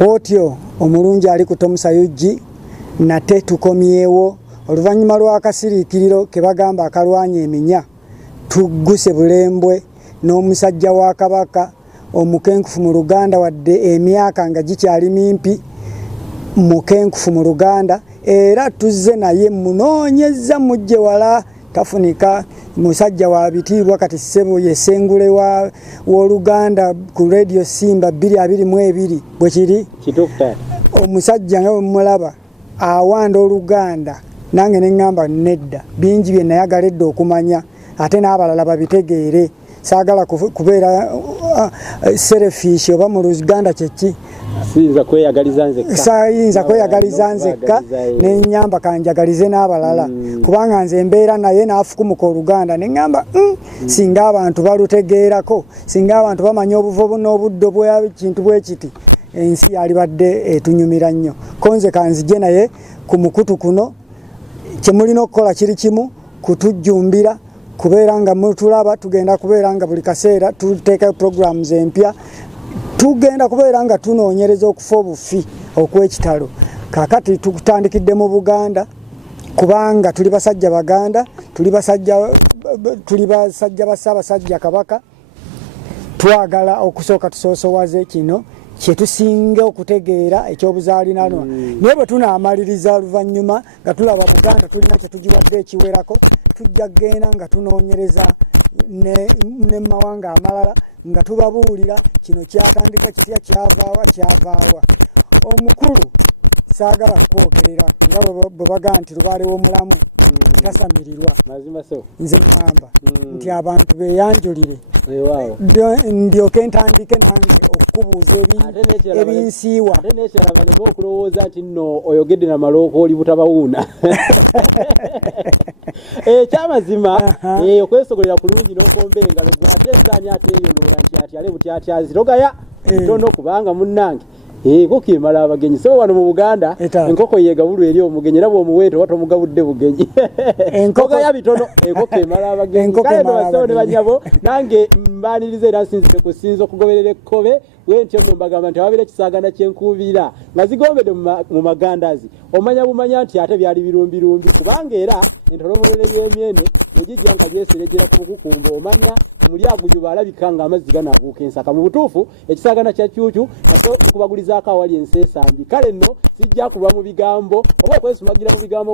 otyo omulungi ali ku Tomusayugi nate tukomyewo oluvannyuma lw'akasiriikiriro ke bagamba akalwanya eminya tugguse bulembwe n'omusajja wa Kabaka omukenkufu mu Luganda wadde emyaka nga gikyali mimpi mukenkufu mu Luganda era tuzze naye munoonyeza mujje wala tafunika musajja wa bitiibwa kati ssebo yesengule w'Oluganda ku Radio Simba 222 bwe kiri omusajja nga mulaba awanda Oluganda nange neŋŋamba nedda bingi bye nayagaledde okumanya ate n'abalala babitegeere saagala kubeera selfish oba mu Luganda kyeki sayinza kweyagaliza nzekka nenyamba kanjagalize n'abalala kubanga nze mbeera naye n'afukumuka Oluganda neŋŋamba singa abantu balutegeerako singa abantu bamanya obuvo n'obuddo bw'ekintu bwe kiti ensi yali badde etunyumira nnyo konze kanzije naye ku mukutu kuno kyemulina okukola kiri kimu kutujjumbira kubeera nga mutulaba tugenda kubeera nga buli kaseera tuteeka programs empya tugenda kubeera nga tunoonyereza okufa obufi okw'ekitalo kakati tutandikidde mu Buganda kubanga tuli basajja Baganda tuli basajja ba Ssaabasajja Kabaka twagala okusooka tusoosowaze kino kye tusinga okutegeera eky'obuzaalinanwa naye bwe tunaamaliriza oluvannyuma nga tulaba Buganda tulina kye tugiwadde ekiwerako tujja kgenda nga tunoonyereza ne mawanga amalala nga tubabuulira kino kyatandika kitya kyavaawa omukulu saagala kwogerera nga bwe baga nti Lubaale w'omulamu tasamirirwa nze ŋŋamba nti abantu beeyanjulire ndyoke ntandike nange okukubuuza ebinsiiwa ate nekirala baleme okulowooza nti nno oyogedde namalooka oli butabawuuna ekyamazima okwesogolera kulungi n'okomba engalo gwe ate ezaani ateeyoloola nti atyale butyatyazi togaya tono kubanga munnange enkoko emala abagenyi so wano mu Buganda enkoko yegabulu eri omugenyi era bw'omuweeta oba tomugabudde bugenyi enkoko ya bitono enkoko emala abagenyi kale basawo ne banyabo nange mbaaniriza era nsinzire kusinza okugoberera ekkobe wentyo nno mbagamba nti ababeera ekisaagana kyenkuubira nga zigombedde mu magandazi omanya bumanya nti ate byali birumbirumbi kubanga era entolomolere y'emyene ogijja nga byeserejera ku bukukumba omanya muli agujuba alabika nga amazzi ganaabuuka ensaka mu butuufu ekisaagana kya Kyukyu naso tukubagulizaako awali enseesambi kale nno sijja kulwa mu bigambo oba okwesumagira mu bigambo